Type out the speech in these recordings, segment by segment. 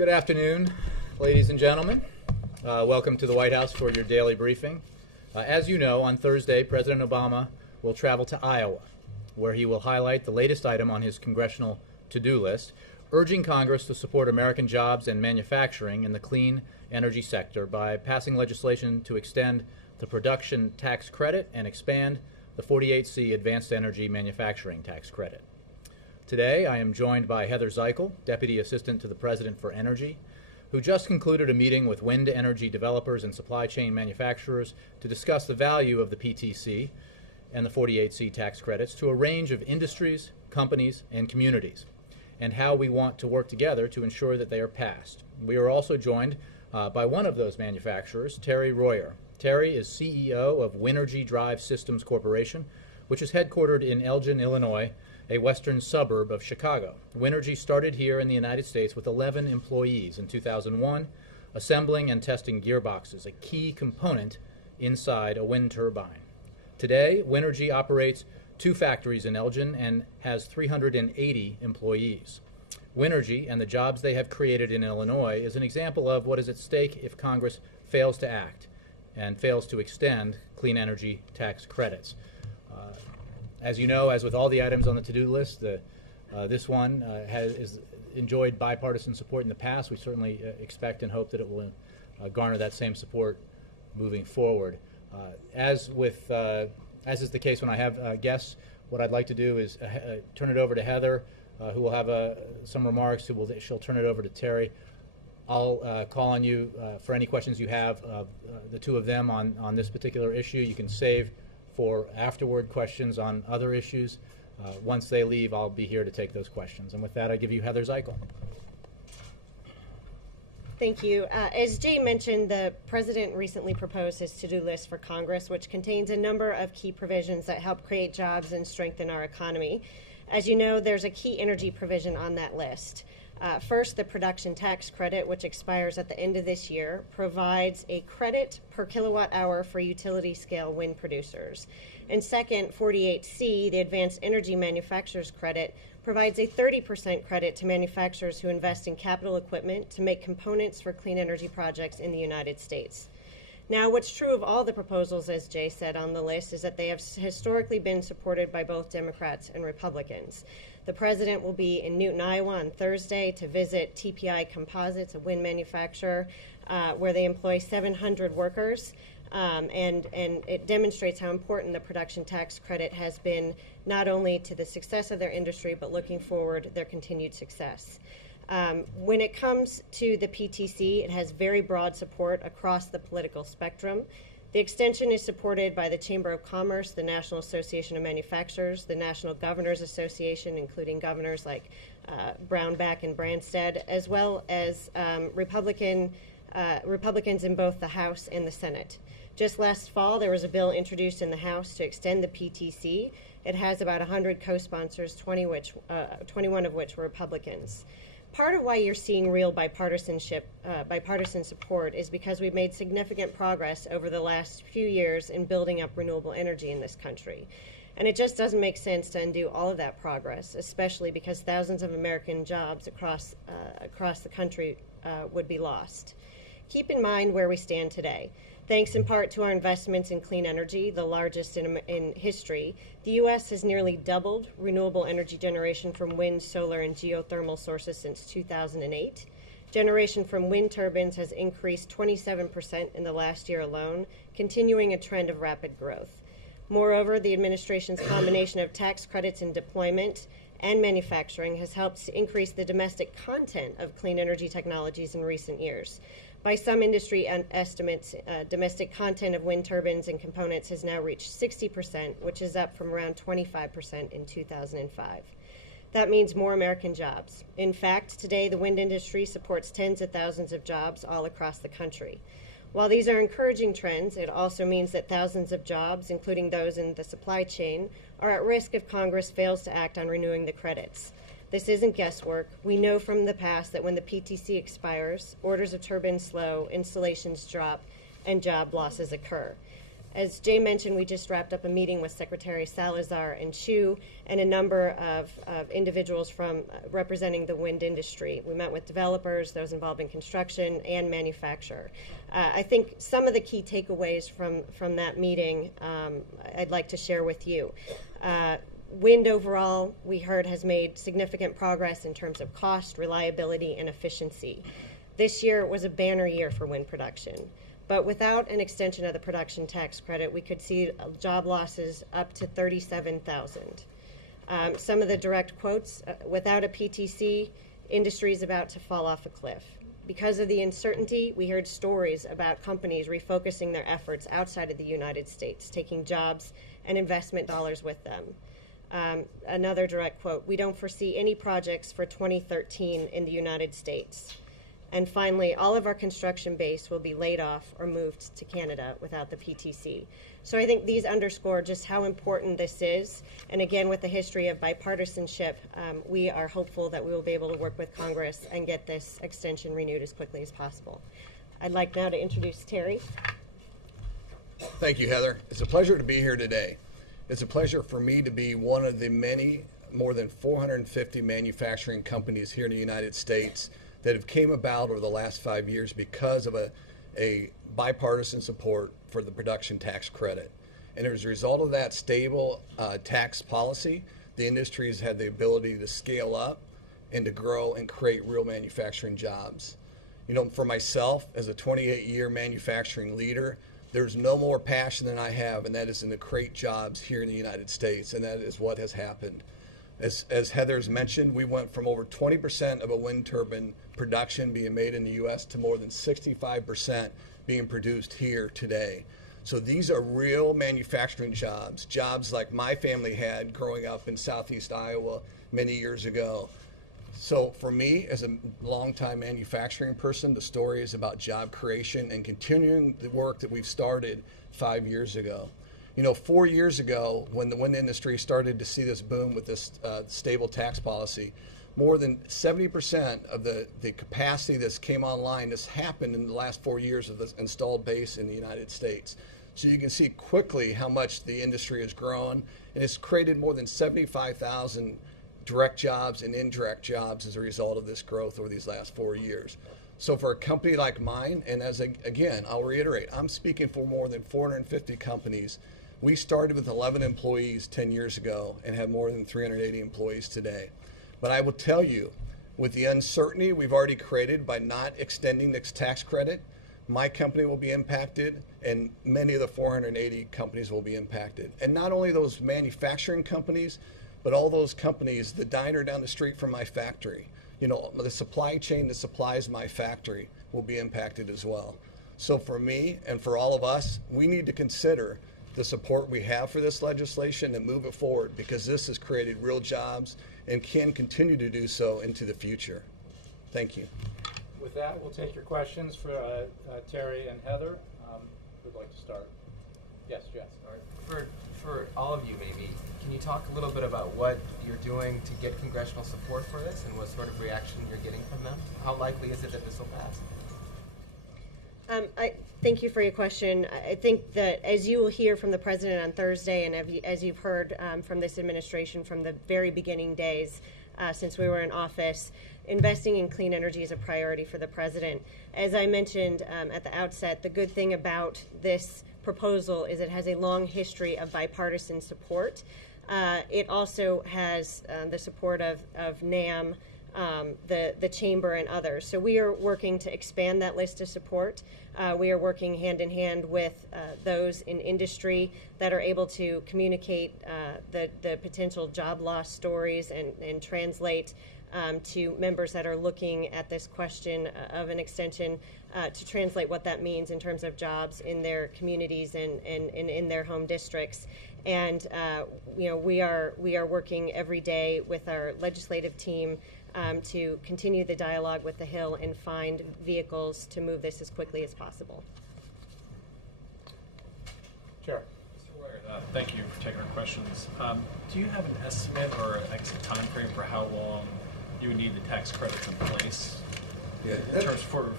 Good afternoon, ladies and gentlemen. Welcome to the White House for your daily briefing. As you know, on Thursday, President Obama will travel to Iowa, where he will highlight the latest item on his congressional to-do list, urging Congress to support American jobs and manufacturing in the clean energy sector by passing legislation to extend the production tax credit and expand the 48C Advanced Energy Manufacturing Tax Credit. Today, I am joined by Heather Zeichel, Deputy Assistant to the President for Energy, who just concluded a meeting with wind energy developers and supply chain manufacturers to discuss the value of the PTC and the 48C tax credits to a range of industries, companies, and communities, and how we want to work together to ensure that they are passed. We are also joined by one of those manufacturers, Terry Royer. Terry is CEO of Winergy Drive Systems Corporation, which is headquartered in Elgin, Illinois, a western suburb of Chicago. Winergy started here in the United States with 11 employees in 2001, assembling and testing gearboxes, a key component inside a wind turbine. Today, Winergy operates 2 factories in Elgin and has 380 employees. Winergy and the jobs they have created in Illinois is an example of what is at stake if Congress fails to act and fails to extend clean energy tax credits. As you know, as with all the items on the to-do list, this one has enjoyed bipartisan support in the past. We certainly expect and hope that it will garner that same support moving forward. As is the case when I have guests, what I'd like to do is turn it over to Heather, who will have some remarks. She'll turn it over to Terry. I'll call on you for any questions you have, the two of them on this particular issue. You can save for afterward questions on other issues. Once they leave, I'll be here to take those questions. And with that, I give you Heather Zeichel. Thank you. As Jay mentioned, the President recently proposed his to-do list for Congress, which contains a number of key provisions that help create jobs and strengthen our economy. As you know, there's a key energy provision on that list. First, the production tax credit, which expires at the end of this year, provides a credit per kilowatt hour for utility scale wind producers. And second, 48C, the Advanced Energy Manufacturers Credit, provides a 30% credit to manufacturers who invest in capital equipment to make components for clean energy projects in the United States. Now, what's true of all the proposals, as Jay said on the list, is that they have historically been supported by both Democrats and Republicans. The President will be in Newton, Iowa on Thursday to visit TPI Composites, a wind manufacturer, where they employ 700 workers. And it demonstrates how important the production tax credit has been, not only to the success of their industry, but looking forward, their continued success. When it comes to the PTC, it has very broad support across the political spectrum. The extension is supported by the Chamber of Commerce, the National Association of Manufacturers, the National Governors Association, including governors like Brownback and Branstad, as well as Republicans in both the House and the Senate. Just last fall, there was a bill introduced in the House to extend the PTC. It has about 100 co-sponsors, 21 of which were Republicans. Part of why you're seeing real bipartisan support is because we've made significant progress over the last few years in building up renewable energy in this country. And it just doesn't make sense to undo all of that progress, especially because thousands of American jobs across the country would be lost. Keep in mind where we stand today. Thanks in part to our investments in clean energy, the largest in history, the U.S. has nearly doubled renewable energy generation from wind, solar, and geothermal sources since 2008. Generation from wind turbines has increased 27% in the last year alone, continuing a trend of rapid growth. Moreover, the administration's combination of tax credits and deployment and manufacturing has helped to increase the domestic content of clean energy technologies in recent years. By some industry estimates, domestic content of wind turbines and components has now reached 60%, which is up from around 25% in 2005. That means more American jobs. In fact, today the wind industry supports tens of thousands of jobs all across the country. While these are encouraging trends, it also means that thousands of jobs, including those in the supply chain, are at risk if Congress fails to act on renewing the credits. This isn't guesswork. We know from the past that when the PTC expires, orders of turbines slow, installations drop, and job losses occur. As Jay mentioned, we just wrapped up a meeting with Secretary Salazar and Chu and a number of individuals from representing the wind industry. We met with developers, those involved in construction, and manufacture. I think some of the key takeaways from that meeting I'd like to share with you. Wind overall, we heard, has made significant progress in terms of cost, reliability, and efficiency. This year was a banner year for wind production. But without an extension of the production tax credit, we could see job losses up to 37,000. Some of the direct quotes, without a PTC, industry is about to fall off a cliff. Because of the uncertainty, we heard stories about companies refocusing their efforts outside of the United States, taking jobs and investment dollars with them. Another direct quote, we don't foresee any projects for 2013 in the United States. And finally, all of our construction base will be laid off or moved to Canada without the PTC. So I think these underscore just how important this is. And again, with the history of bipartisanship, we are hopeful that we will be able to work with Congress and get this extension renewed as quickly as possible. I'd like now to introduce Terry. Thank you, Heather. It's a pleasure to be here today. It's a pleasure for me to be one of the many, more than 450 manufacturing companies here in the United States that have came about over the last 5 years because of a bipartisan support for the production tax credit. And as a result of that stable tax policy, the industry has had the ability to scale up and to grow and create real manufacturing jobs. You know, for myself, as a 28-year manufacturing leader, there's no more passion than I have, and that is to create jobs here in the United States, and that is what has happened. As Heather's mentioned, we went from over 20% of a wind turbine production being made in the U.S. to more than 65% being produced here today. So these are real manufacturing jobs, jobs like my family had growing up in Southeast Iowa many years ago. So for me, as a longtime manufacturing person, the story is about job creation and continuing the work that we've started 5 years ago. You know, 4 years ago, when the wind industry started to see this boom with this stable tax policy, more than 70% of the capacity that's came online has happened in the last 4 years of the installed base in the United States. So you can see quickly how much the industry has grown, and it's created more than 75,000 direct jobs and indirect jobs as a result of this growth over these last 4 years. So for a company like mine, and again, I'll reiterate, I'm speaking for more than 450 companies. We started with 11 employees 10 years ago and have more than 380 employees today. But I will tell you, with the uncertainty we've already created by not extending this tax credit, my company will be impacted and many of the 480 companies will be impacted. And not only those manufacturing companies, but all those companies, the diner down the street from my factory, you know, the supply chain that supplies my factory will be impacted as well. So for me and for all of us, we need to consider the support we have for this legislation and move it forward, because this has created real jobs and can continue to do so into the future. Thank you. With that, we'll take your questions for Terry and Heather. Who'd like to start? Yes, Jess. All right. For all of you, maybe, can you talk a little bit about what you're doing to get congressional support for this and what sort of reaction you're getting from them? How likely is it that this will pass? Thank you for your question. I think that, as you will hear from the President on Thursday, and as you've heard from this administration from the very beginning days since we were in office, investing in clean energy is a priority for the President. As I mentioned at the outset, the good thing about this proposal is it has a long history of bipartisan support. It also has the support of NAM, the Chamber, and others. So we are working to expand that list of support. We are working hand in hand with those in industry that are able to communicate the potential job loss stories and translate to members that are looking at this question of an extension to translate what that means in terms of jobs in their communities and in their home districts. And you know, we are working every day with our legislative team to continue the dialogue with the Hill and find vehicles to move this as quickly as possible. Sure. Thank you for taking our questions. Do you have an estimate or I guess a time frame for how long you would need the tax credits in place? Yeah, In terms for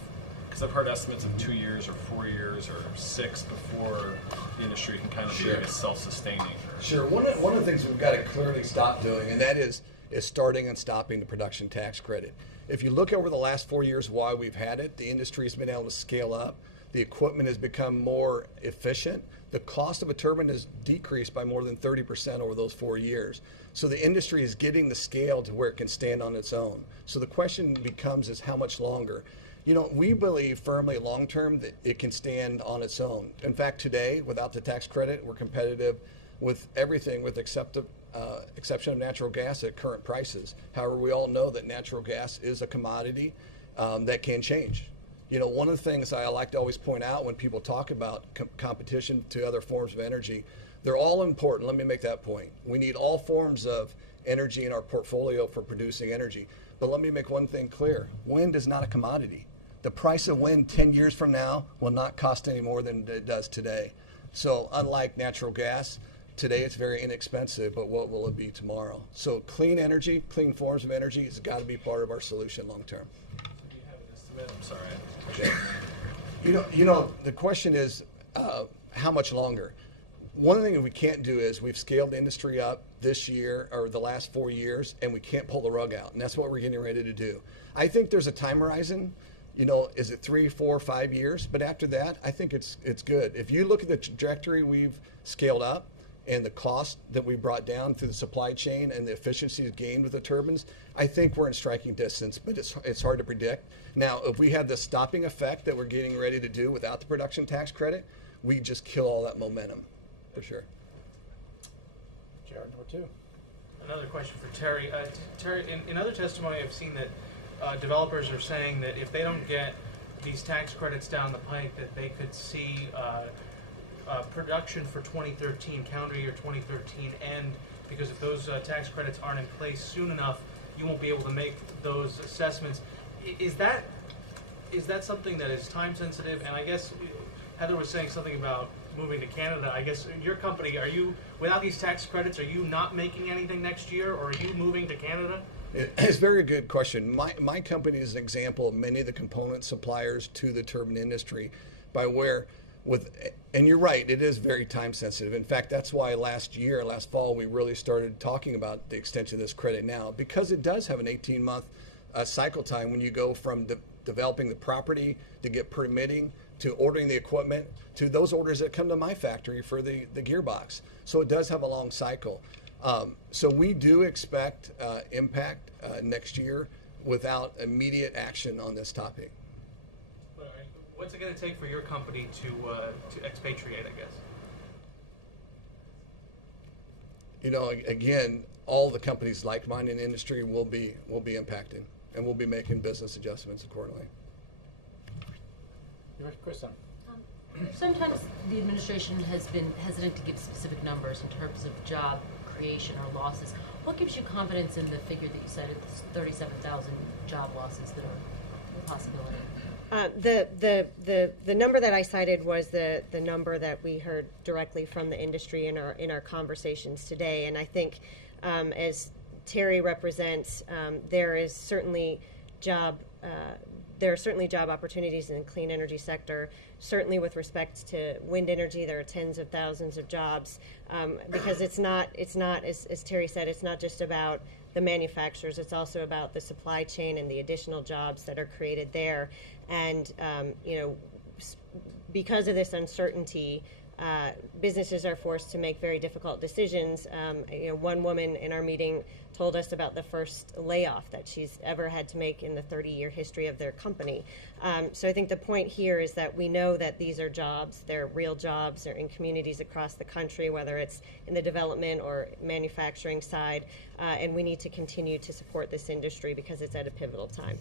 Because I've heard estimates of 2 years or 4 years or 6 before the industry can kind of be, I guess, self-sustaining. Sure. One of the things we've got to clearly stop doing, and that is starting and stopping the production tax credit. If you look over the last 4 years why we've had it, the industry has been able to scale up. The equipment has become more efficient. The cost of a turbine has decreased by more than 30% over those 4 years. So the industry is getting the scale to where it can stand on its own. So the question becomes is how much longer? You know, we believe firmly long term that it can stand on its own. In fact, today, without the tax credit, we're competitive with everything with exception of natural gas at current prices. However, we all know that natural gas is a commodity that can change. You know, one of the things I like to always point out when people talk about competition to other forms of energy, they're all important. Let me make that point. We need all forms of energy in our portfolio for producing energy. But let me make one thing clear. Wind is not a commodity. The price of wind 10 years from now will not cost any more than it does today. So unlike natural gas, today it's very inexpensive, but what will it be tomorrow? So clean energy, clean forms of energy has got to be part of our solution long term. Do you have an estimate? I'm sorry. You know, the question is how much longer? One of the things we can't do is we've scaled the industry up this year or the last 4 years, and we can't pull the rug out, and that's what we're getting ready to do. I think there's a time horizon. You know, is it 3, 4, 5 years? But after that, I think it's good. If you look at the trajectory we've scaled up and the cost that we brought down through the supply chain and the efficiencies gained with the turbines, I think we're in striking distance, but it's hard to predict. Now, if we had the stopping effect that we're getting ready to do without the production tax credit, we just kill all that momentum, for sure. Jared, number 2. Another question for Terry. Terry, in other testimony, I've seen that developers are saying that if they don't get these tax credits down the pike, that they could see production for 2013, calendar year 2013, end because if those tax credits aren't in place soon enough, you won't be able to make those assessments. Is that something that is time sensitive? And I guess Heather was saying something about moving to Canada. I guess your company, are you, without these tax credits, are you not making anything next year, or are you moving to Canada? It's a very good question. My company is an example of many of the component suppliers to the turbine industry by where and you're right, it is very time sensitive. In fact, that's why last fall, we really started talking about the extension of this credit now, because it does have an 18-month cycle time when you go from developing the property to get permitting to ordering the equipment to those orders that come to my factory for the gearbox. So it does have a long cycle. So we do expect impact next year without immediate action on this topic. What's it going to take for your company to expatriate, I guess? You know, again, all the companies like mine in the industry will be impacted, and we'll be making business adjustments accordingly. Kristen. Sometimes the administration has been hesitant to give specific numbers in terms of job creation or losses. What gives you confidence in the figure that you cited, 37,000 job losses that are a possibility? The number that I cited was the number that we heard directly from the industry in our conversations today, and I think as Terry represents, there are certainly job opportunities in the clean energy sector. Certainly, with respect to wind energy, there are tens of thousands of jobs because it's not as Terry said, it's not just about the manufacturers, it's also about the supply chain and the additional jobs that are created there. And because of this uncertainty, businesses are forced to make very difficult decisions. One woman in our meeting told us about the first layoff that she's ever had to make in the 30-year history of their company. So I think the point here is that we know that these are jobs, they're real jobs, they're in communities across the country, whether it's in the development or manufacturing side, and we need to continue to support this industry because it's at a pivotal time.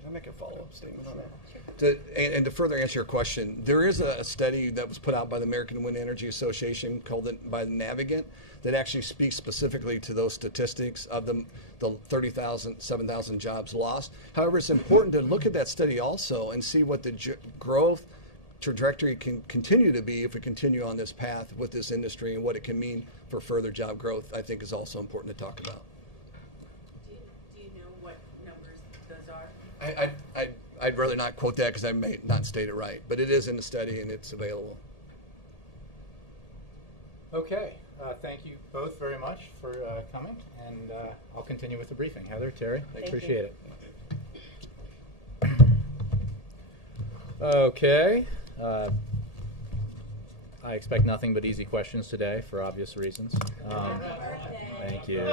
Can I make a follow-up statement on that? And to further answer your question, there is a study that was put out by the American Wind Energy Association called by Navigant that actually speaks specifically to those statistics of the 30,000, 7,000 jobs lost. However, it's important to look at that study also and see what the growth trajectory can continue to be if we continue on this path with this industry, and what it can mean for further job growth, I think is also important to talk about. Do you know what numbers those are? I'd rather not quote that because I may not state it right, but it is in the study and it's available. Okay. Thank you both very much for coming, and I'll continue with the briefing. Heather, Terry, Thank appreciate it. Okay. I expect nothing but easy questions today for obvious reasons. Thank you.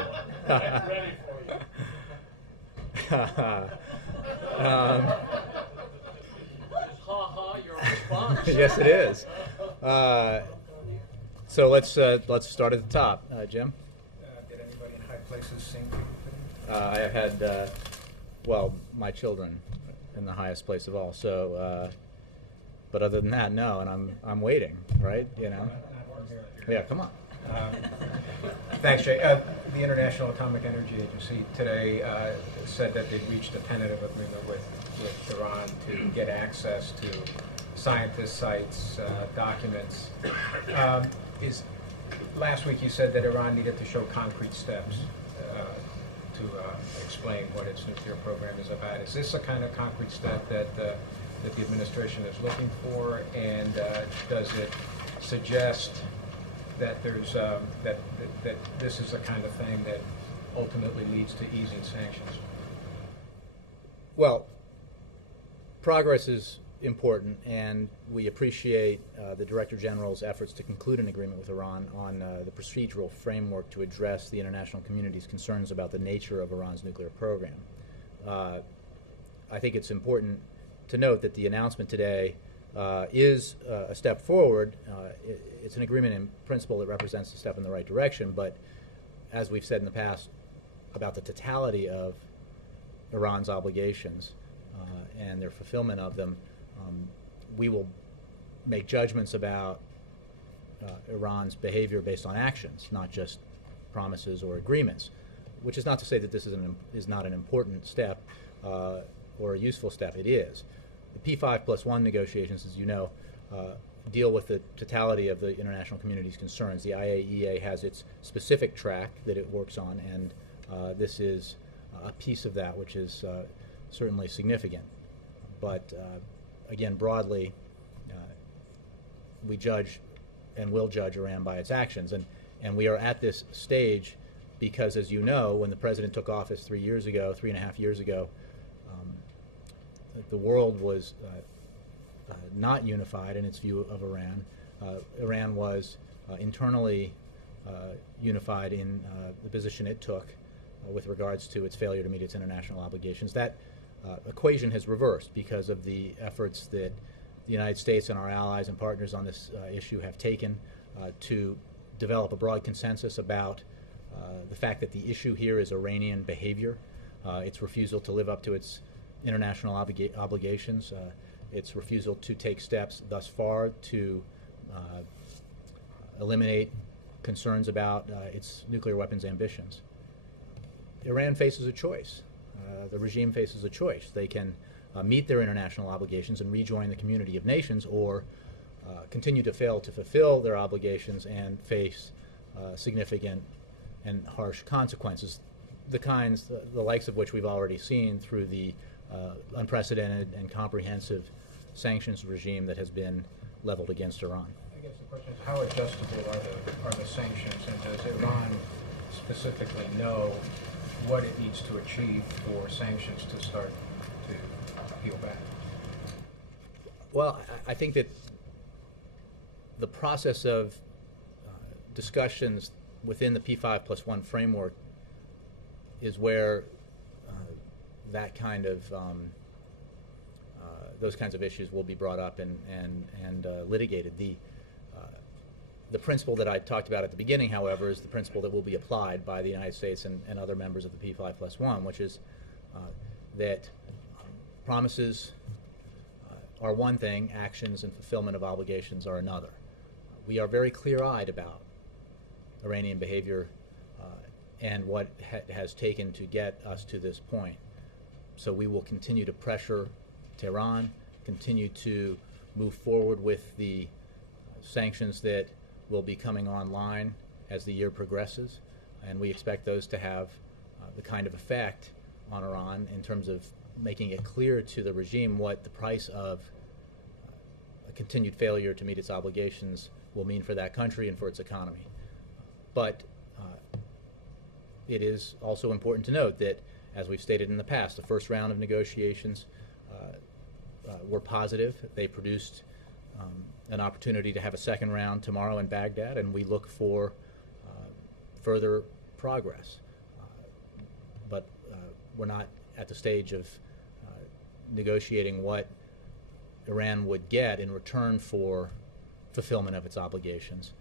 Your response. Yes, it is. So let's start at the top. Jim? Did anybody in high places sing for you? I have had, well, my children in the highest place of all. So, but other than that, no. And I'm waiting, right? You know. Yeah, come on. Thanks, Jay. The International Atomic Energy Agency today said that they'd reached a tentative agreement with Iran to get access to scientist sites, documents. Last week you said that Iran needed to show concrete steps to explain what its nuclear program is about. Is this the kind of concrete step that the administration is looking for, and does it suggest that there's that this is the kind of thing that ultimately leads to easing sanctions? Well, progress is important, and we appreciate the Director General's efforts to conclude an agreement with Iran on the procedural framework to address the international community's concerns about the nature of Iran's nuclear program. I think it's important to note that the announcement today is a step forward. It's an agreement in principle that represents a step in the right direction, but as we've said in the past about the totality of Iran's obligations and their fulfillment of them, we will make judgments about Iran's behavior based on actions, not just promises or agreements, which is not to say that this is not an important step or a useful step. It is. The P5+1 negotiations, as you know, deal with the totality of the international community's concerns. The IAEA has its specific track that it works on, and this is a piece of that, which is certainly significant. But again, broadly, we judge and will judge Iran by its actions. And we are at this stage because, as you know, when the president took office 3.5 years ago, the world was not unified in its view of Iran. Iran was internally unified in the position it took with regards to its failure to meet its international obligations. That equation has reversed because of the efforts that the United States and our allies and partners on this issue have taken to develop a broad consensus about the fact that the issue here is Iranian behavior, its refusal to live up to its international obligations, its refusal to take steps thus far to eliminate concerns about its nuclear weapons ambitions. Iran faces a choice. The regime faces a choice. They can meet their international obligations and rejoin the community of nations, or continue to fail to fulfill their obligations and face significant and harsh consequences, the likes of which we've already seen through the unprecedented and comprehensive sanctions regime that has been leveled against Iran. I guess the question is, how adjustable are the sanctions, and does Iran specifically know what it needs to achieve for sanctions to start to peel back? Well, I think that the process of discussions within the P5+1 framework is where that kind of those kinds of issues will be brought up and litigated. The principle that I talked about at the beginning, however, is the principle that will be applied by the United States and other members of the P5+1, which is that promises are one thing, actions and fulfillment of obligations are another. We are very clear-eyed about Iranian behavior and what has taken to get us to this point. So we will continue to pressure Tehran, continue to move forward with the sanctions that will be coming online as the year progresses, and we expect those to have the kind of effect on Iran in terms of making it clear to the regime what the price of a continued failure to meet its obligations will mean for that country and for its economy. But it is also important to note that, as we've stated in the past, the first round of negotiations were positive. They produced an opportunity to have a second round tomorrow in Baghdad, and we look for further progress. But we're not at the stage of negotiating what Iran would get in return for fulfillment of its obligations,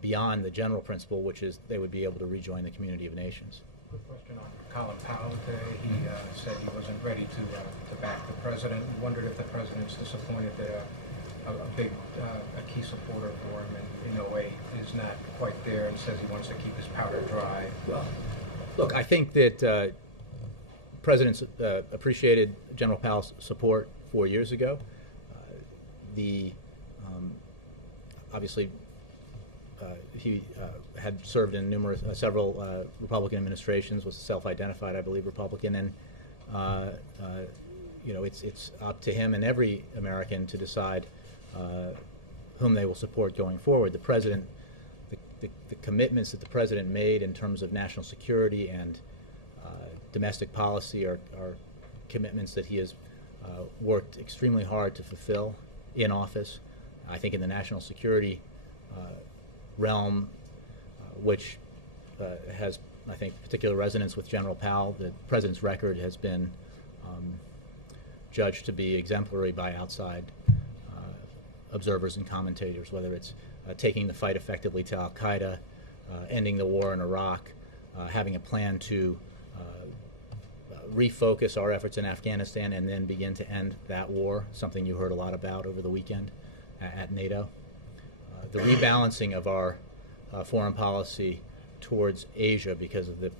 beyond the general principle, which is they would be able to rejoin the community of nations. Quick question on Colin Powell today. He said he wasn't ready to back the president. He wondered if the president's disappointed that a key supporter for him in 08 is not quite there, and says he wants to keep his powder dry. Well, look, I think that presidents appreciated General Powell's support 4 years ago. Obviously, he had served in several Republican administrations, was self-identified, I believe, Republican, and it's up to him and every American to decide whom they will support going forward. The president, the commitments that the president made in terms of national security and domestic policy are commitments that he has worked extremely hard to fulfill in office. I think in the national security realm, which has, I think, particular resonance with General Powell, the president's record has been judged to be exemplary by outside observers and commentators, whether it's taking the fight effectively to al-Qaeda, ending the war in Iraq, having a plan to refocus our efforts in Afghanistan and then begin to end that war, something you heard a lot about over the weekend at NATO. The rebalancing of our foreign policy towards Asia because of the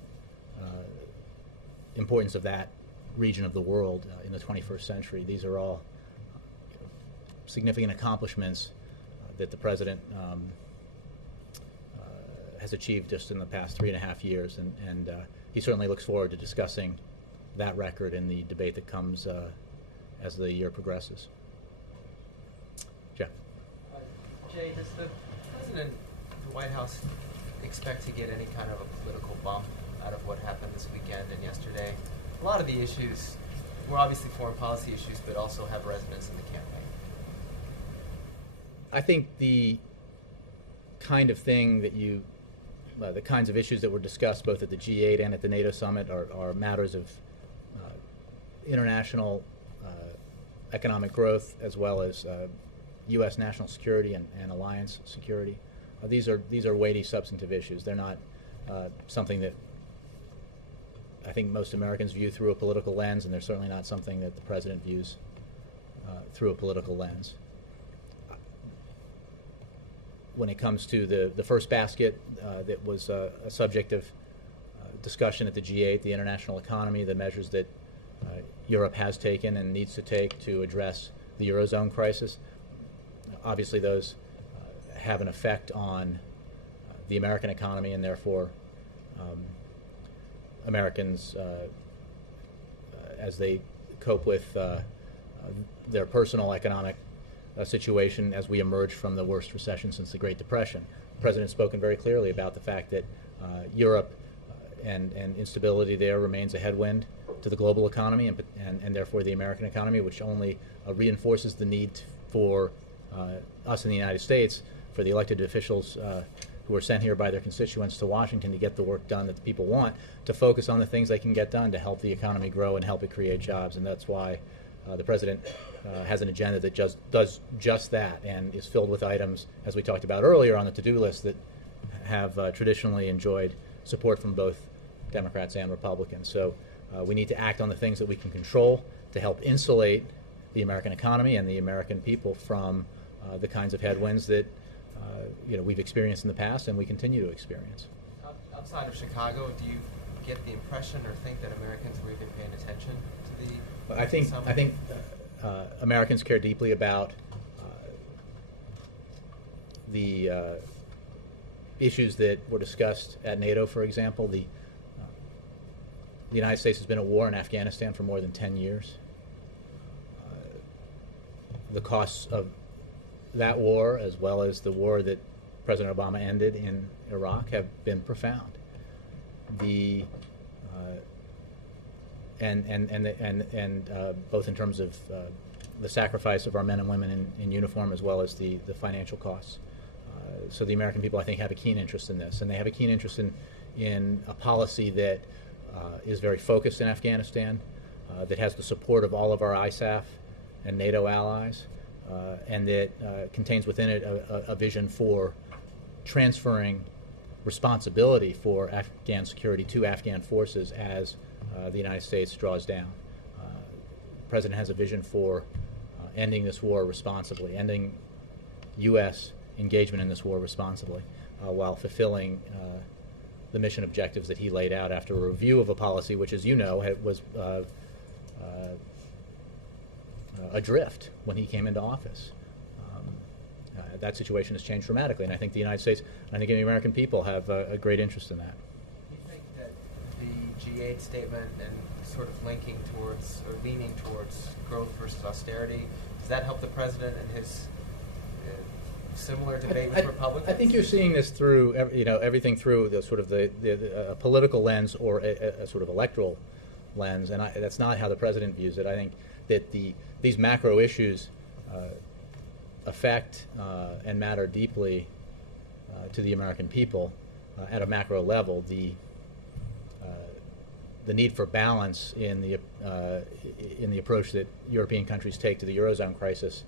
importance of that region of the world in the 21st century. These are all significant accomplishments that the president has achieved just in the past 3.5 years, and he certainly looks forward to discussing that record in the debate that comes as the year progresses. Jeff. Jay, does the president, the White House, expect to get any kind of a political bump out of what happened this weekend and yesterday? A lot of the issues were obviously foreign policy issues, but also have resonance in the campaign. I think the kind of thing that the kinds of issues that were discussed both at the G8 and at the NATO summit are matters of international economic growth, as well as U.S. national security and alliance security. These are weighty, substantive issues. They're not something that I think most Americans view through a political lens, and they're certainly not something that the president views through a political lens. When it comes to the first basket that was a subject of discussion at the G8, the international economy, the measures that Europe has taken and needs to take to address the Eurozone crisis, obviously those have an effect on the American economy, and therefore Americans, as they cope with their personal economic situation as we emerge from the worst recession since the Great Depression. The President has spoken very clearly about the fact that Europe and instability there remains a headwind to the global economy and therefore the American economy, which only reinforces the need for us in the United States, for the elected officials who are sent here by their constituents to Washington to get the work done that the people want, to focus on the things they can get done to help the economy grow and help it create jobs. And that's why the President has an agenda that does just that and is filled with items, as we talked about earlier on the to-do list, that have traditionally enjoyed support from both Democrats and Republicans. So we need to act on the things that we can control to help insulate the American economy and the American people from the kinds of headwinds that we've experienced in the past and we continue to experience. Outside of Chicago, do you get the impression or think that Americans were even paying attention to the I think Americans care deeply about the issues that were discussed at NATO, for example. The United States has been at war in Afghanistan for more than 10 years. the costs of that war, as well as the war that President Obama ended in Iraq, have been profound. The both in terms of the sacrifice of our men and women in uniform, as well as the financial costs. So the American people, I think, have a keen interest in this, and they have a keen interest in a policy that is very focused in Afghanistan, that has the support of all of our ISAF and NATO allies, and that contains within it a vision for transferring responsibility for Afghan security to Afghan forces as the United States draws down. The President has a vision for ending this war responsibly, ending U.S. engagement in this war responsibly, while fulfilling the mission objectives that he laid out after a review of a policy which, as you know, was adrift when he came into office. That situation has changed dramatically, and I think the United States, and I think the American people have a great interest in that. Do you think that the G8 statement and sort of linking towards or leaning towards growth versus austerity, does that help the president in his similar debate with Republicans? I think you're seeing this through everything through the sort of the political lens or a sort of electoral lens, and that's not how the president views it. I think that these macro issues affect and matter deeply to the American people at a macro level. The need for balance in the approach that European countries take to the Eurozone crisis,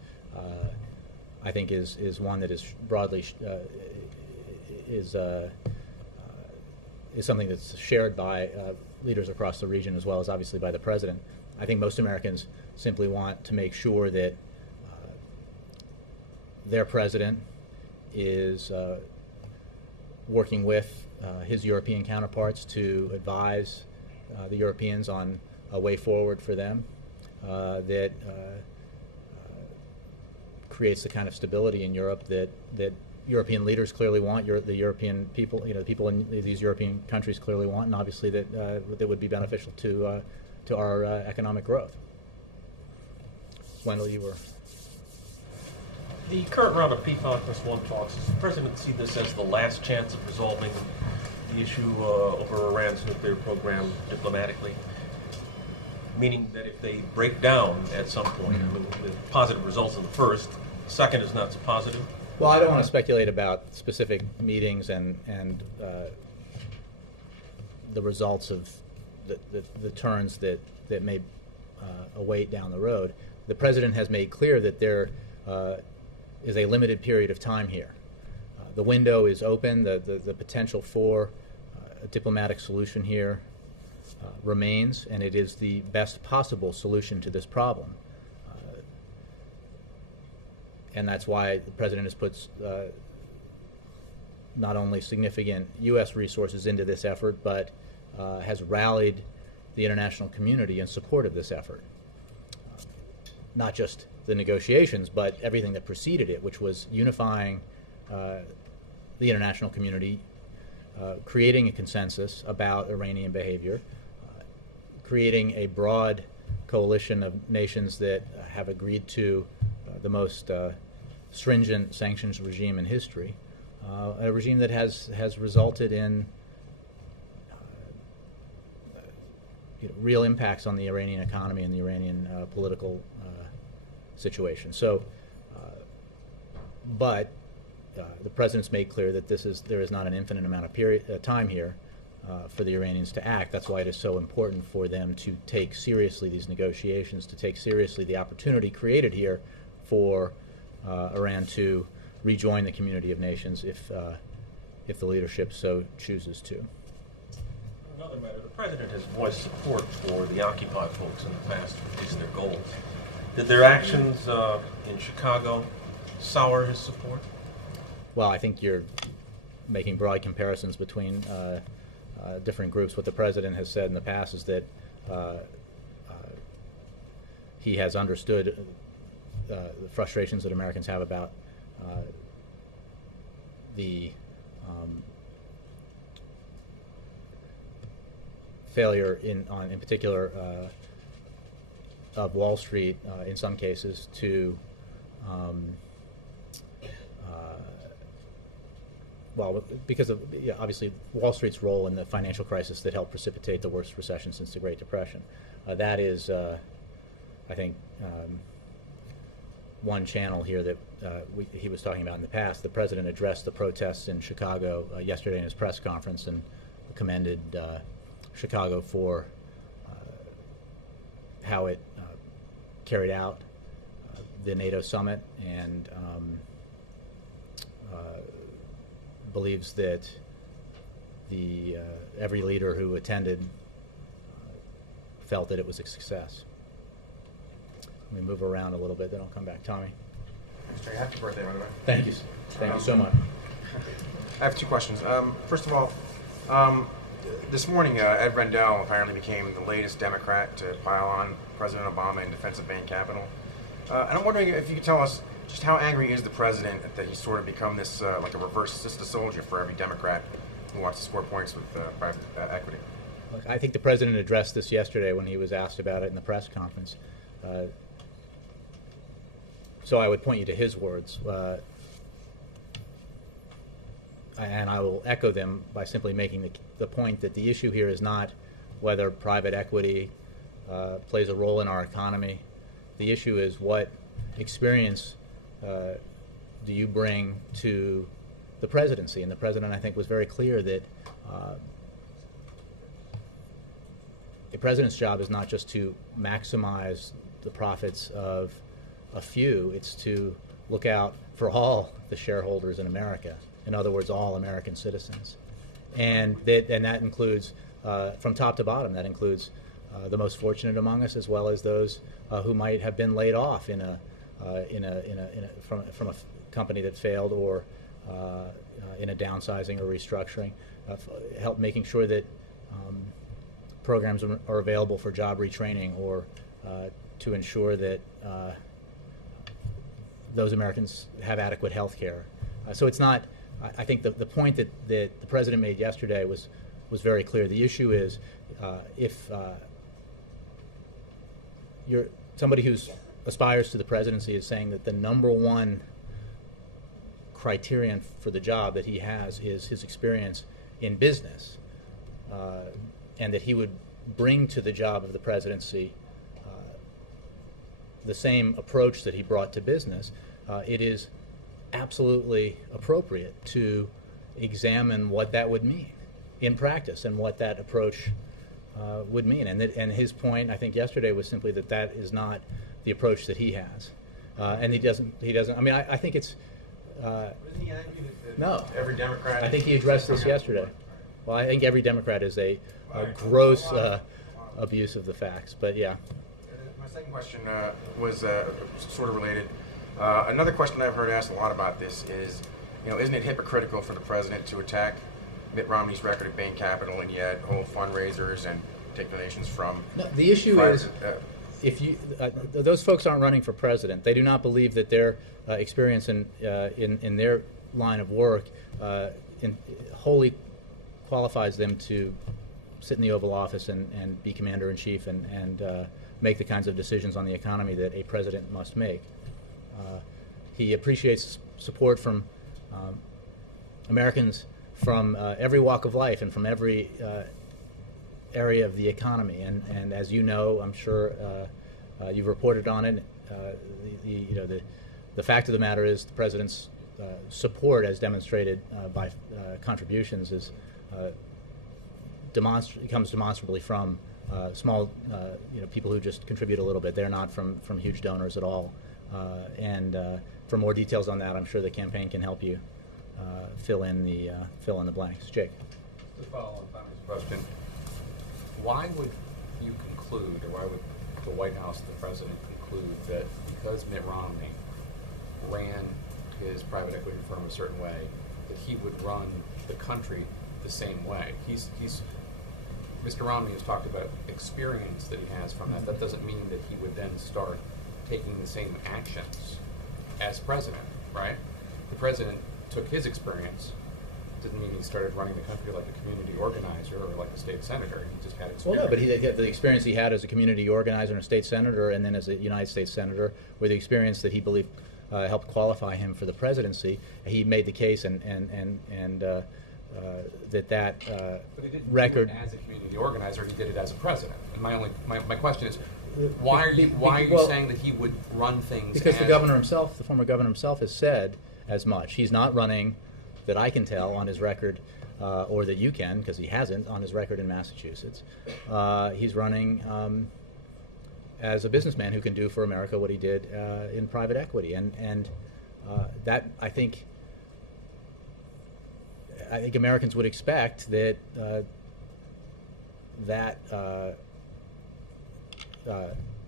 I think, is one that is broadly is something that's shared by leaders across the region, as well as obviously by the president. I think most Americans simply want to make sure that their president is working with his European counterparts to advise the Europeans on a way forward for them that creates the kind of stability in Europe that European leaders clearly want, the European people, the people in these European countries clearly want, and obviously that would be beneficial to our economic growth. Wendell, you were. The current round of P5+1 talks, does the President see this as the last chance of resolving the issue over Iran's nuclear program diplomatically? Meaning that if they break down at some point, I mean, the positive results of the first, second is not so positive? Well, I don't want to speculate about specific meetings and the results of the turns that may await down the road. The President has made clear that there is a limited period of time here. The window is open. The potential for a diplomatic solution here remains, and it is the best possible solution to this problem. And that's why the President has put not only significant U.S. resources into this effort, but has rallied the international community in support of this effort. Not just the negotiations, but everything that preceded it, which was unifying the international community, creating a consensus about Iranian behavior, creating a broad coalition of nations that have agreed to the most stringent sanctions regime in history, a regime that has resulted in real impacts on the Iranian economy and the Iranian political situation. So, but the President's made clear that there is not an infinite amount of time here for the Iranians to act. That's why it is so important for them to take seriously these negotiations, to take seriously the opportunity created here for Iran to rejoin the community of nations if the leadership so chooses to. Another matter, the President has voiced support for the Occupy folks in the past for reaching their goals. Did their actions in Chicago sour his support? Well, I think you're making broad comparisons between different groups. What the President has said in the past is that he has understood the frustrations that Americans have about the failure in particular of Wall Street in some cases to well, because of obviously Wall Street's role in the financial crisis that helped precipitate the worst recession since the Great Depression. That is, I think, one channel here that he was talking about in the past. The president addressed the protests in Chicago yesterday in his press conference and commended Chicago for how it carried out the NATO summit, and believes that every leader who attended felt that it was a success. Let me move around a little bit, then I'll come back. Tommy. Thanks, happy birthday, by the way. Thank you. Thank you so much. I have two questions. First of all, this morning, Ed Rendell apparently became the latest Democrat to pile on President Obama in defense of Bain Capital. And I'm wondering if you could tell us just how angry is the president that he's sort of become this like a reverse sister soldier for every Democrat who wants to score points with private equity. Look, I think the president addressed this yesterday when he was asked about it in the press conference. So I would point you to his words. And I will echo them by simply making the point that the issue here is not whether private equity plays a role in our economy. The issue is what experience do you bring to the presidency? And the president, I think, was very clear that a president's job is not just to maximize the profits of a few, it's to look out for all the shareholders in America. In other words, all American citizens. And that includes, from top to bottom, that includes the most fortunate among us, as well as those who might have been laid off from a company that failed, or in a downsizing or restructuring. Help making sure that programs are available for job retraining, or to ensure that those Americans have adequate health care. So it's not. I think the point that the president made yesterday was very clear. The issue is if you're somebody who aspires to the presidency is saying that the number one criterion for the job that he has is his experience in business, and that he would bring to the job of the presidency the same approach that he brought to business, it is absolutely appropriate to examine what that would mean in practice and what that approach would mean. And his point, I think, yesterday was simply that that is not the approach that he has, and he doesn't. I mean, I think it's. Isn't he angry that No. every Democrat? I think he addressed this yesterday. Well, I think every Democrat is a gross abuse of the facts, but yeah. My second question was sort of related. Another question I've heard asked a lot about this is, isn't it hypocritical for the president to attack Mitt Romney's record at Bain Capital and yet hold fundraisers and take donations from? No, the issue is, if you those folks aren't running for president, they do not believe that their experience in their line of work wholly qualifies them to sit in the Oval Office and be commander-in-chief and make the kinds of decisions on the economy that a president must make. He appreciates support from Americans from every walk of life and from every area of the economy. And as you know, I'm sure you've reported on it. The fact of the matter is the president's support, as demonstrated by contributions, is comes demonstrably from small, people who just contribute a little bit. They're not from huge donors at all. And for more details on that, I'm sure the campaign can help you fill in the blanks. Jake. To follow on Tommy's question, why would you conclude, or why would the White House, the president, conclude that because Mitt Romney ran his private equity firm a certain way, that he would run the country the same way? Mr. Romney has talked about experience that he has from that. That doesn't mean that he would then start taking the same actions as president, right? The president took his experience. Didn't mean he started running the country like a community organizer or like a state senator. He just had experience. Well, no, but the experience he had as a community organizer and a state senator, and then as a United States senator, were the experience that he believed helped qualify him for the presidency. He made the case and that But he didn't record. do it as a community organizer. He did it as a president. And my question is, why are you saying that he would run things? Because the governor himself, the former governor himself, has said as much. He's not running, that I can tell, on his record, or that you can, because he hasn't, on his record in Massachusetts. He's running as a businessman who can do for America what he did in private equity, and that I think Americans would expect that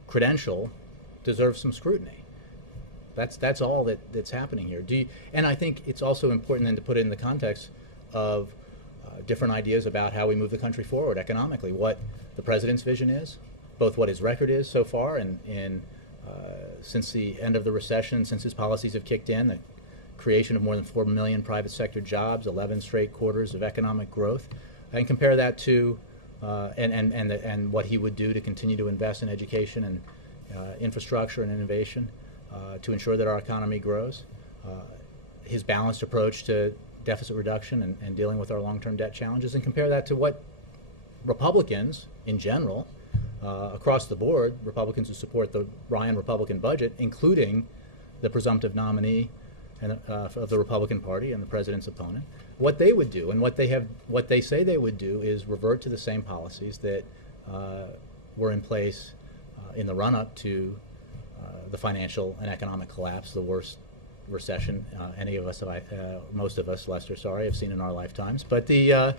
credential deserves some scrutiny. That's all that's happening here. And I think it's also important then to put it in the context of different ideas about how we move the country forward economically. What the president's vision is, both what his record is so far, and since the end of the recession, since his policies have kicked in, the creation of more than 4 million private sector jobs, 11 straight quarters of economic growth, and compare that to and what he would do to continue to invest in education and infrastructure and innovation to ensure that our economy grows. His balanced approach to deficit reduction and dealing with our long-term debt challenges, and compare that to what Republicans in general, across the board, Republicans who support the Ryan Republican budget, including the presumptive nominee of the Republican Party and the president's opponent, what they would do, and what they say they would do is revert to the same policies that were in place in the run-up to the financial and economic collapse, the worst recession any of us, most of us, Lester, sorry, have seen in our lifetimes. But the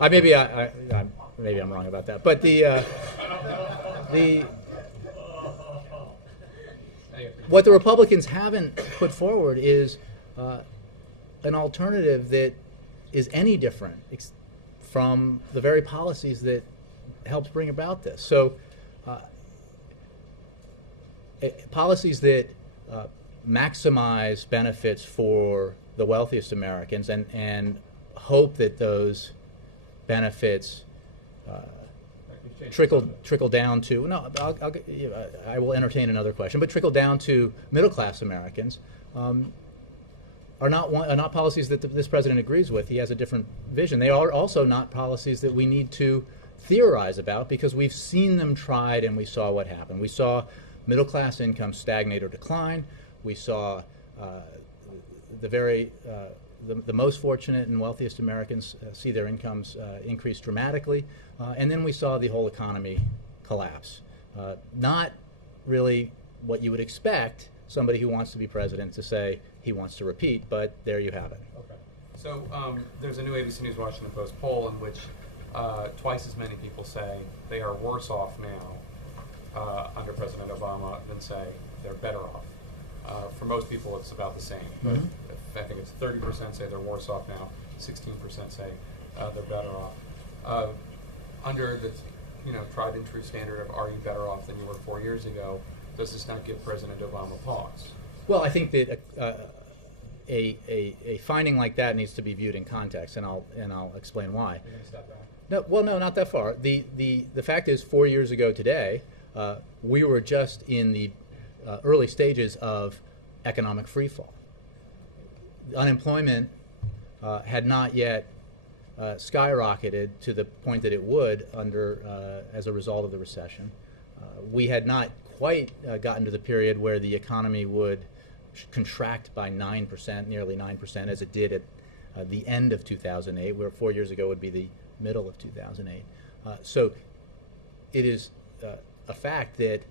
maybe I'm wrong about that. But what the Republicans haven't put forward is an alternative that is any different from the very policies that helped bring about this. So policies that maximize benefits for the wealthiest Americans and hope that those benefits trickle down to, I will entertain another question, but trickle down to middle-class Americans are not policies that this president agrees with. He has a different vision. They are also not policies that we need to theorize about, because we've seen them tried and we saw what happened. We saw middle-class income stagnate or decline. We saw the most fortunate and wealthiest Americans see their incomes increase dramatically, and then we saw the whole economy collapse. Not really what you would expect somebody who wants to be president to say he wants to repeat, but there you have it. Okay. So there's a new ABC News Washington Post poll in which twice as many people say they are worse off now under President Obama than say they're better off. For most people, it's about the same. But I think it's 30% say they're worse off now, 16% say they're better off. Under the tried and true standard of are you better off than you were 4 years ago, does this not give President Obama pause? Well, I think that a finding like that needs to be viewed in context, and I'll explain why. You're going to step back? No, well, no, not that far. The fact is, 4 years ago today, we were just in the early stages of economic freefall. Unemployment had not yet skyrocketed to the point that it would as a result of the recession. We had not quite gotten to the period where the economy would contract by 9%, nearly 9%, as it did at the end of 2008, where 4 years ago would be the middle of 2008. So it is a fact that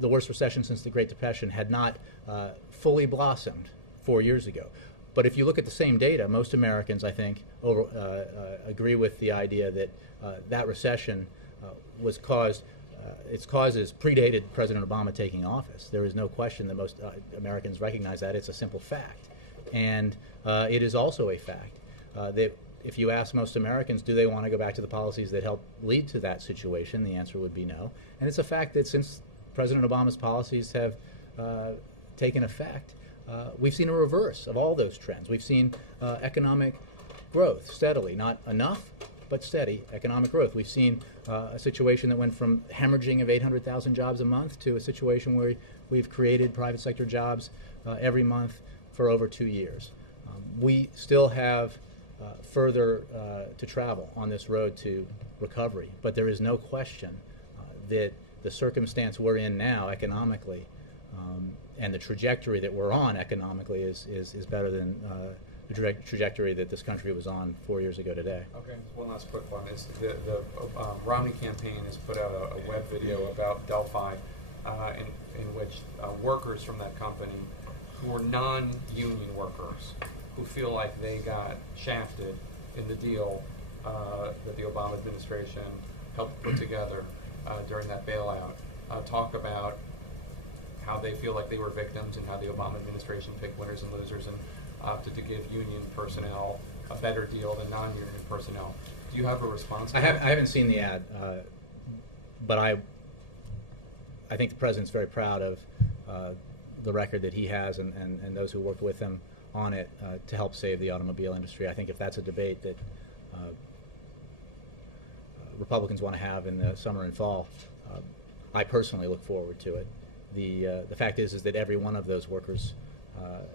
the worst recession since the Great Depression had not fully blossomed 4 years ago. But if you look at the same data, most Americans, I think, agree with the idea that that recession was caused, its causes predated President Obama taking office. There is no question that most Americans recognize that. It's a simple fact. And it is also a fact that if you ask most Americans, do they want to go back to the policies that helped lead to that situation, the answer would be no. And it's a fact that since President Obama's policies have taken effect, we've seen a reverse of all those trends. We've seen economic growth steadily, not enough, but steady economic growth. We've seen a situation that went from hemorrhaging of 800,000 jobs a month to a situation where we've created private sector jobs every month for over 2 years. We still have further to travel on this road to recovery, but there is no question that the circumstance we're in now economically and the trajectory that we're on economically is better than the trajectory that this country was on 4 years ago today. Okay, one last quick one is the Romney campaign has put out a web video about Delphi in which workers from that company who were non-union workers who feel like they got shafted in the deal that the Obama administration helped put together during that bailout talk about how they feel like they were victims and how the Obama administration picked winners and losers and opted to give union personnel a better deal than non-union personnel. Do you have a response to that? I haven't seen the ad, but I think the president's very proud of the record that he has and those who worked with him on it to help save the automobile industry. I think if that's a debate that Republicans want to have in the summer and fall, I personally look forward to it. The fact is that every one of those workers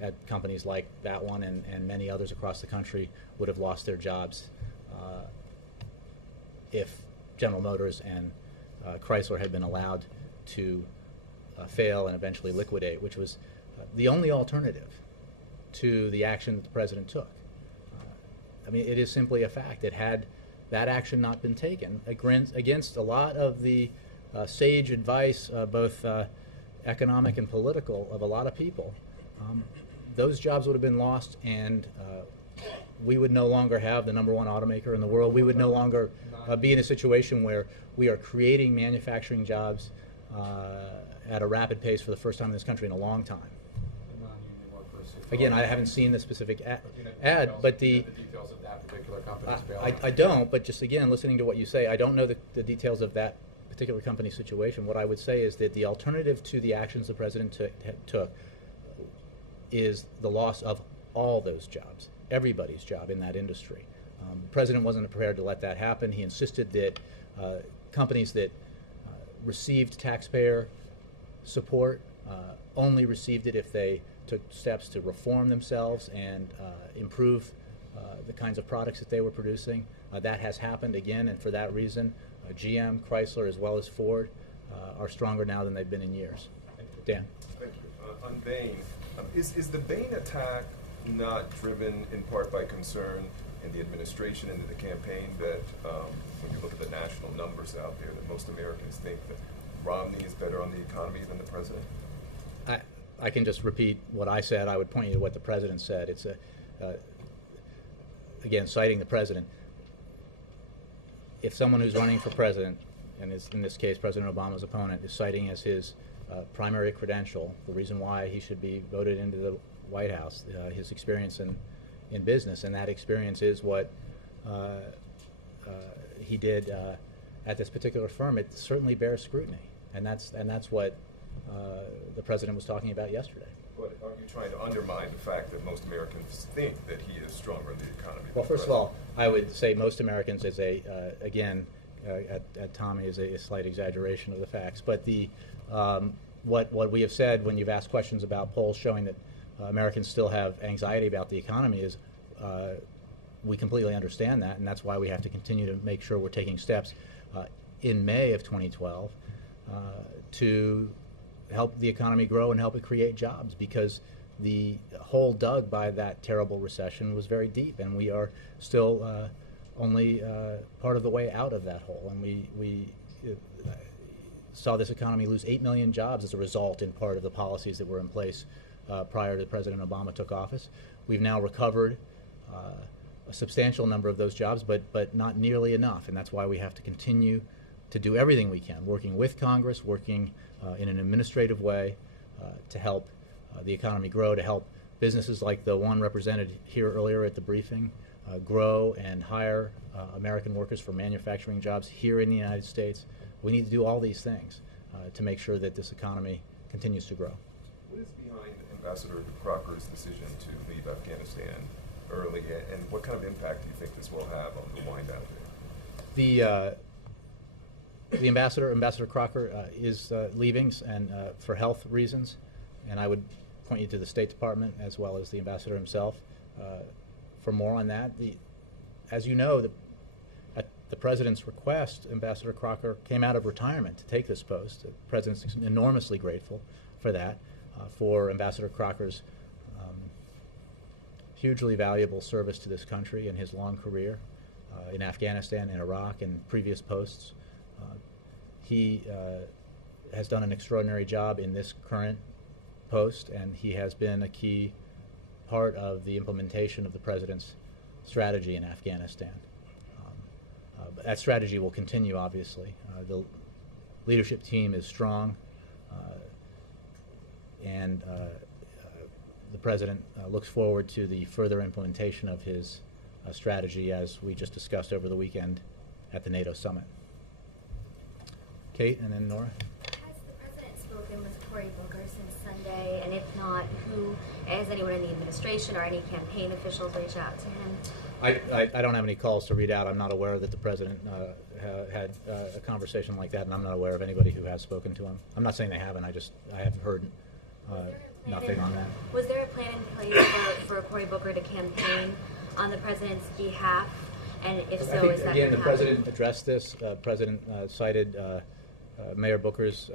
at companies like that one and many others across the country would have lost their jobs if General Motors and Chrysler had been allowed to fail and eventually liquidate, which was the only alternative to the action that the president took. I mean, it is simply a fact that had that action not been taken against a lot of the sage advice, both economic and political, of a lot of people, those jobs would have been lost, and we would no longer have the #1 automaker in the world. We would no longer be in a situation where we are creating manufacturing jobs at a rapid pace for the first time in this country in a long time. The non-union workers. Again, I haven't seen the specific ad, but the details of that particular company's bailout. I don't, but just again, listening to what you say, I don't know the details of that particular company's situation. What I would say is that the alternative to the actions the president took is the loss of all those jobs, everybody's job in that industry. The president wasn't prepared to let that happen. He insisted that companies that received taxpayer support only received it if they took steps to reform themselves and improve the kinds of products that they were producing. That has happened again, and for that reason, GM, Chrysler, as well as Ford are stronger now than they've been in years. Dan? Thank you. On Bain, is the Bain attack not driven in part by concern in the administration and in the campaign that when you look at the national numbers out there, that most Americans think that Romney is better on the economy than the president? I can just repeat what I said. I would point you to what the president said. It's again, citing the president. If someone who's running for president, and is in this case President Obama's opponent, is citing as his primary credential the reason why he should be voted into the White House, his experience in business, and that experience is what he did at this particular firm, it certainly bears scrutiny, and that's what the president was talking about yesterday. But are you trying to undermine the fact that most Americans think that he is stronger in the economy? Well, first of all, I would say most Americans is again, at Tommy, is a slight exaggeration of the facts. But what we have said when you've asked questions about polls showing that Americans still have anxiety about the economy is we completely understand that, and that's why we have to continue to make sure we're taking steps in May of 2012 to help the economy grow and help it create jobs, because the hole dug by that terrible recession was very deep, and we are still only part of the way out of that hole. And we saw this economy lose 8 million jobs as a result, in part, of the policies that were in place prior to President Obama took office. We've now recovered a substantial number of those jobs, but not nearly enough, and that's why we have to continue to do everything we can, working with Congress, working in an administrative way to help the economy grow, to help businesses like the one represented here earlier at the briefing grow and hire American workers for manufacturing jobs here in the United States. We need to do all these things to make sure that this economy continues to grow. What is behind Ambassador Crocker's decision to leave Afghanistan early, and what kind of impact do you think this will have on the wind down there? The Ambassador Crocker, is leaving and for health reasons, and I would point you to the State Department as well as the ambassador himself for more on that. As you know, at the president's request, Ambassador Crocker came out of retirement to take this post. The president's enormously grateful for that, for Ambassador Crocker's hugely valuable service to this country in his long career in Afghanistan and Iraq and previous posts. He has done an extraordinary job in this current post, and he has been a key part of the implementation of the president's strategy in Afghanistan. But that strategy will continue, obviously. The leadership team is strong, and the president looks forward to the further implementation of his strategy, as we just discussed over the weekend at the NATO summit. Kate, and then Nora. Has the president spoken with Cory Booker since Sunday? And if not, has anyone in the administration or any campaign officials reached out to him? I don't have any calls to read out. I'm not aware that the president had a conversation like that, and I'm not aware of anybody who has spoken to him. I'm not saying they haven't. I haven't heard nothing on that. Was there a plan in place for Cory Booker to campaign on the president's behalf? And if so, is that again, the happen? president addressed this. President cited Mayor Booker's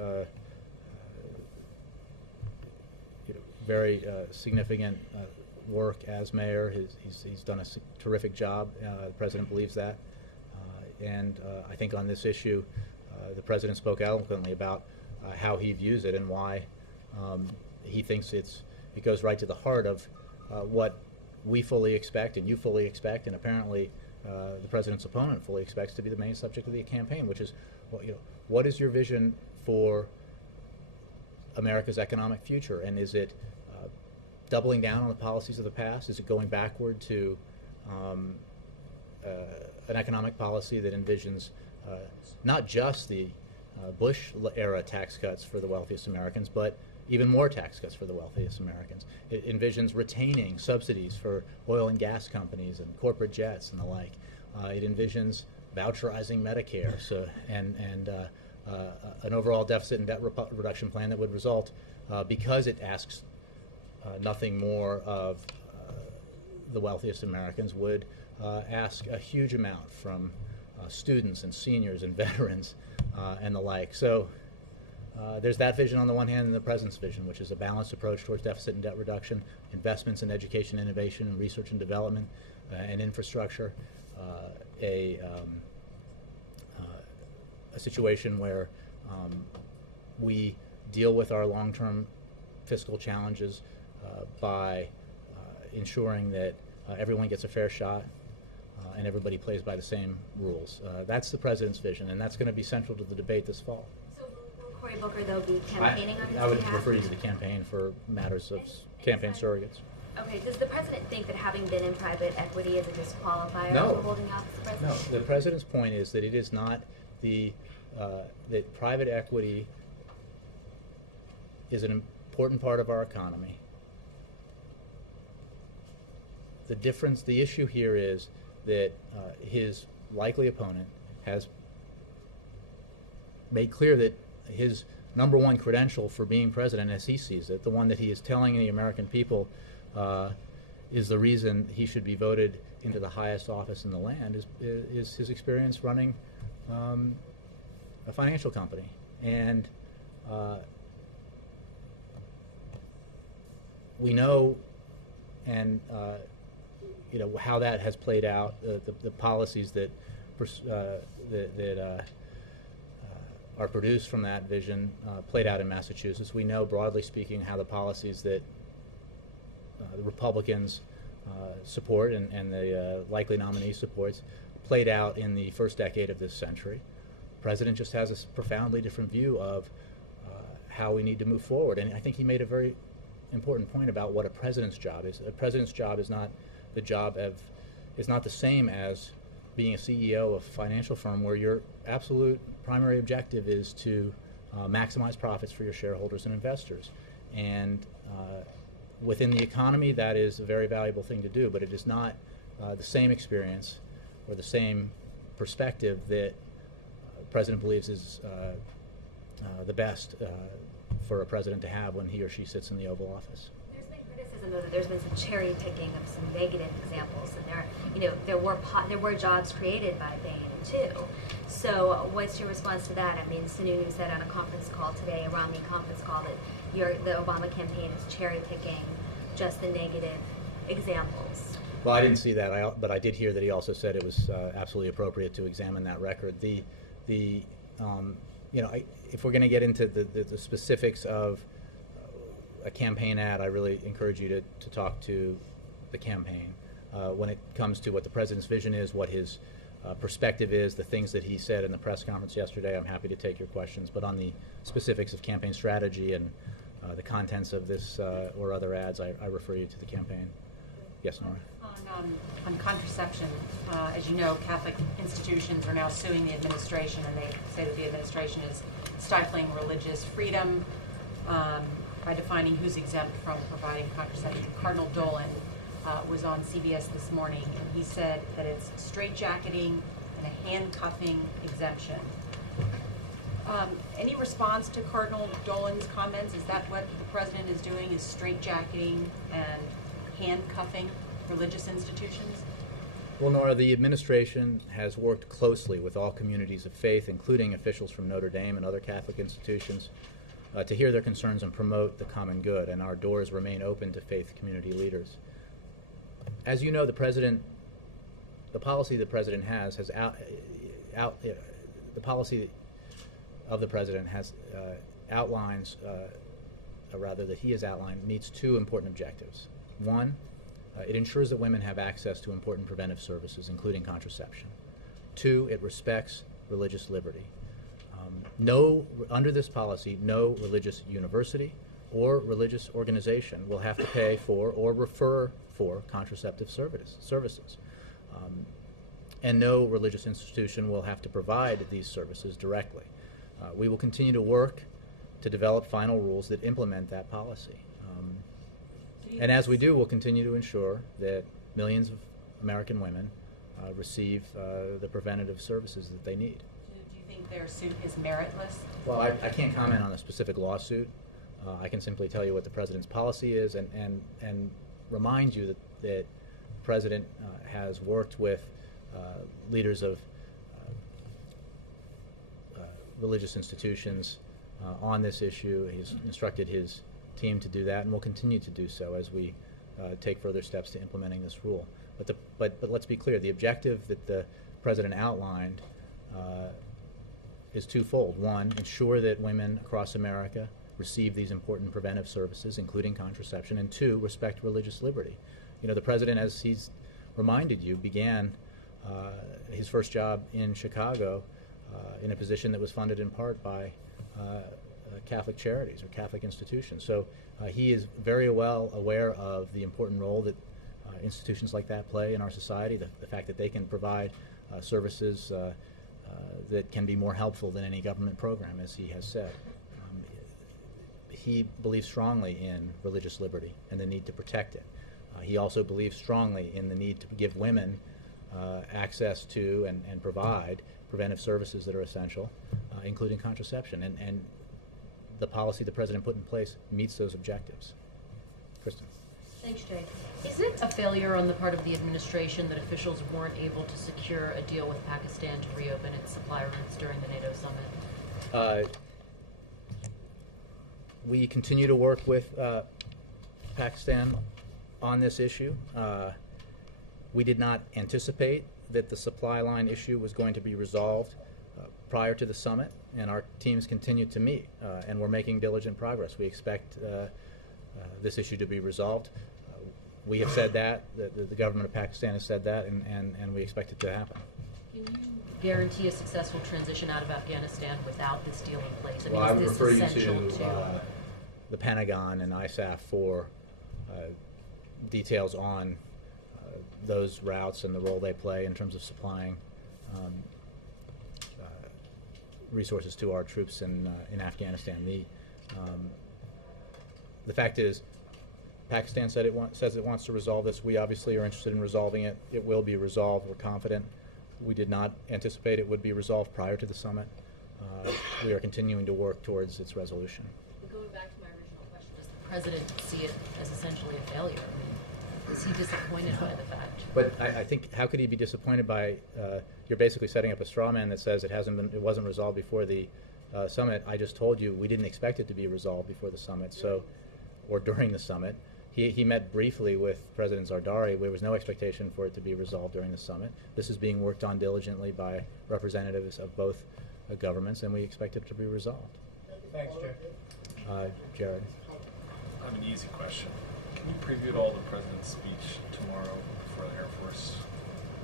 very significant work as mayor. He's done a terrific job. The president believes that. And I think on this issue, the president spoke eloquently about how he views it and why he thinks it goes right to the heart of what we fully expect and you fully expect, and apparently the president's opponent fully expects to be the main subject of the campaign, which is, what is your vision for America's economic future? And is it doubling down on the policies of the past? Is it going backward to an economic policy that envisions not just the Bush-era tax cuts for the wealthiest Americans, but even more tax cuts for the wealthiest Americans? It envisions retaining subsidies for oil and gas companies and corporate jets and the like. It envisions voucherizing Medicare, and an overall deficit and debt reduction plan that would result, because it asks nothing more of the wealthiest Americans, would ask a huge amount from students and seniors and veterans and the like. So there's that vision on the one hand, and the president's vision, which is a balanced approach towards deficit and debt reduction, investments in education, innovation, and research and development, and infrastructure, a situation where we deal with our long-term fiscal challenges by ensuring that everyone gets a fair shot and everybody plays by the same rules. That's the president's vision, and that's going to be central to the debate this fall. So will Cory Booker, though, be campaigning on his behalf? I would refer you to the campaign for matters of campaign surrogates. Okay, does the president think that having been in private equity is a disqualifier No. for holding office as president? No, the president's point is that it is not that private equity is an important part of our economy. The issue here is that his likely opponent has made clear that his number one credential for being president, as he sees it, the one that he is telling the American people is the reason he should be voted into the highest office in the land, is his experience running a financial company. And we know, and how that has played out, the policies that are produced from that vision played out in Massachusetts. We know, broadly speaking, how the policies that the Republicans support and the likely nominee supports played out in the first decade of this century. The president just has a profoundly different view of how we need to move forward, and I think he made a very important point about what a president's job is. A president's job is not the same as being a CEO of a financial firm, where your absolute primary objective is to maximize profits for your shareholders and investors. And within the economy, that is a very valuable thing to do, but it is not the same experience or the same perspective that the President believes is the best for a president to have when he or she sits in the Oval Office. There's been criticism though that there's been some cherry picking of some negative examples, and there were jobs created by Bain too. So what's your response to that? I mean, Sununu said on a conference call today, a Romney conference call, that the Obama campaign is cherry picking just the negative examples. Well, I didn't see that, but I did hear that he also said it was absolutely appropriate to examine that record. If we're going to get into the specifics of a campaign ad, I really encourage you to talk to the campaign. When it comes to what the president's vision is, what his perspective is, the things that he said in the press conference yesterday, I'm happy to take your questions. But on the specifics of campaign strategy and the contents of this or other ads, I refer you to the campaign. Yes, Nora? On contraception, as you know, Catholic institutions are now suing the administration, and they say that the administration is stifling religious freedom by defining who's exempt from providing contraception. Cardinal Dolan was on CBS this morning, and he said that it's straitjacketing and a handcuffing exemption. Any response to Cardinal Dolan's comments? Is that what the president is doing, is straitjacketing and handcuffing religious institutions? Well, Nora, the administration has worked closely with all communities of faith, including officials from Notre Dame and other Catholic institutions, to hear their concerns and promote the common good, and our doors remain open to faith community leaders. As you know, the policy the president has outlines, that he has outlined, meets two important objectives. One, it ensures that women have access to important preventive services, including contraception. Two, it respects religious liberty. Under this policy, no religious university or religious organization will have to pay for or refer for contraceptive services. And no religious institution will have to provide these services directly. We will continue to work to develop final rules that implement that policy. And as we do, we'll continue to ensure that millions of American women receive the preventative services that they need. Do you think their suit is meritless? Well, I can't comment on a specific lawsuit. I can simply tell you what the president's policy is and remind you that the president has worked with leaders of religious institutions on this issue. He's instructed his team to do that, and will continue to do so as we take further steps to implementing this rule. But let's be clear, the objective that the president outlined is twofold. One, ensure that women across America receive these important preventive services, including contraception, and two, respect religious liberty. You know, the president, as he's reminded you, began his first job in Chicago in a position that was funded in part by Catholic charities or Catholic institutions. So he is very well aware of the important role that institutions like that play in our society, the fact that they can provide services that can be more helpful than any government program, as he has said. He believes strongly in religious liberty and the need to protect it. He also believes strongly in the need to give women access to and provide preventive services that are essential, including contraception. And the policy the president put in place meets those objectives. Kristen. Thanks, Jay. Is it a failure on the part of the administration that officials weren't able to secure a deal with Pakistan to reopen its supply routes during the NATO summit? We continue to work with Pakistan on this issue. We did not anticipate that the supply line issue was going to be resolved prior to the summit, and our teams continue to meet, and we're making diligent progress. We expect this issue to be resolved. We have said that, the government of Pakistan has said that, and we expect it to happen. Can you guarantee a successful transition out of Afghanistan without this deal in place? I mean, Well, I would is refer this you essential to the Pentagon and ISAF for details on those routes and the role they play in terms of supplying resources to our troops in Afghanistan. The fact is, Pakistan says it wants to resolve this. We obviously are interested in resolving it. It will be resolved. We're confident. We did not anticipate it would be resolved prior to the summit. We are continuing to work towards its resolution. Going back to my original question, does the president see it as essentially a failure? I mean, is he disappointed by the fact? But I think, how could he be disappointed by, you're basically setting up a straw man that says it wasn't resolved before the summit. I just told you we didn't expect it to be resolved before the summit, or during the summit. He met briefly with President Zardari. There was no expectation for it to be resolved during the summit. This is being worked on diligently by representatives of both governments, and we expect it to be resolved. Thanks, Jay. Jared. I have an easy question. Can you preview all the president's speech tomorrow for the Air Force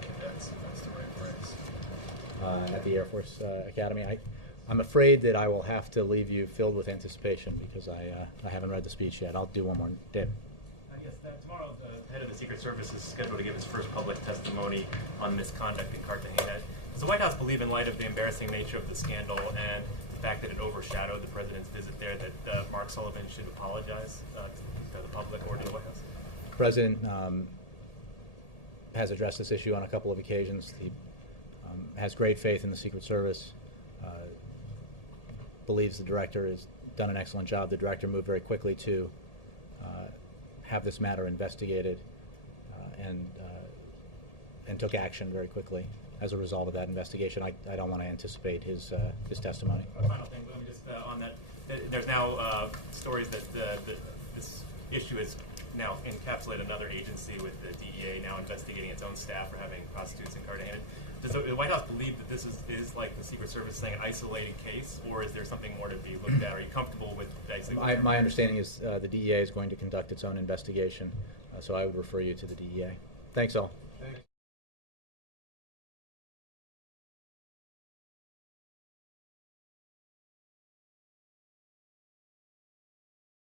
cadets, if that's the right phrase? At the Air Force Academy. I'm afraid that I will have to leave you filled with anticipation because I haven't read the speech yet. I'll do one more. Dave. Yes, tomorrow the head of the Secret Service is scheduled to give his first public testimony on misconduct in Cartagena. Does the White House believe, in light of the embarrassing nature of the scandal and the fact that it overshadowed the president's visit there, that Mark Sullivan should apologize to the public or to the White House? The president has addressed this issue on a couple of occasions. He has great faith in the Secret Service, believes the director has done an excellent job. The director moved very quickly to have this matter investigated and took action very quickly as a result of that investigation. I don't want to anticipate his testimony. Final thing, let me just on that. There's now stories that this issue has now encapsulated another agency, with the DEA now investigating its own staff for having prostitutes in Cartagena. Does the White House believe that this is like the Secret Service saying an isolated case, or is there something more to be looked at? Are you comfortable with basically? My understanding is the DEA is going to conduct its own investigation, so I would refer you to the DEA. Thanks all. Thanks.